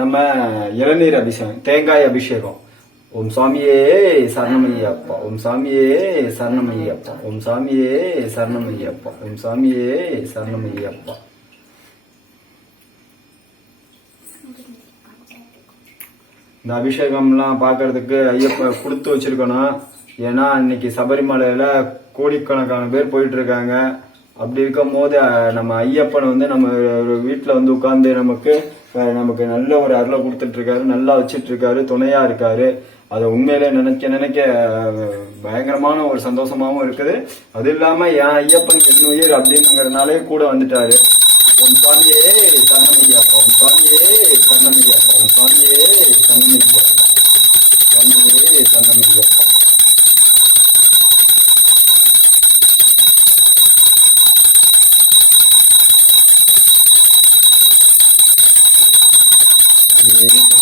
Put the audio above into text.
நம்ம இளநீர் அபிஷேகம், தேங்காய் அபிஷேகம். ஓம் சாமியே சரணமையப்பா, ஓம் சாமியே சரணமையப்பா, ஓம் சாமியே சரணமையப்பா, ஓம் சாமியே சரணமையப்பா. இந்த அபிஷேகம்லாம் பார்க்கறதுக்கு ஐயப்ப கொடுத்து வச்சிருக்கணும். ஏன்னா இன்னைக்கு சபரிமலையில கோடிக்கணக்கான பேர் போயிட்டு இருக்காங்க. அப்படி இருக்கும் போது நம்ம ஐயப்பன் வந்து நம்ம வீட்டில் வந்து உட்கார்ந்து நமக்கு நல்ல ஒரு அருளை கொடுத்துட்டு இருக்காரு, நல்லா வச்சிட்டு இருக்காரு, துணையா இருக்காரு. அதை உண்மையிலே நினைக்க நினைக்க பயங்கரமான ஒரு சந்தோஷமாவும் இருக்குது. அது இல்லாம என் ஐயப்பன் என்னுயிர் அப்படிங்கிறதுனாலே கூட வந்துட்டாரு. உன் சாமியே சரணமையப்பா, உன் சாமியே சரணமையப்பா, உன் சாமியே சரணமையப்பா, சாமியே சரணமையப்பா. Yeah.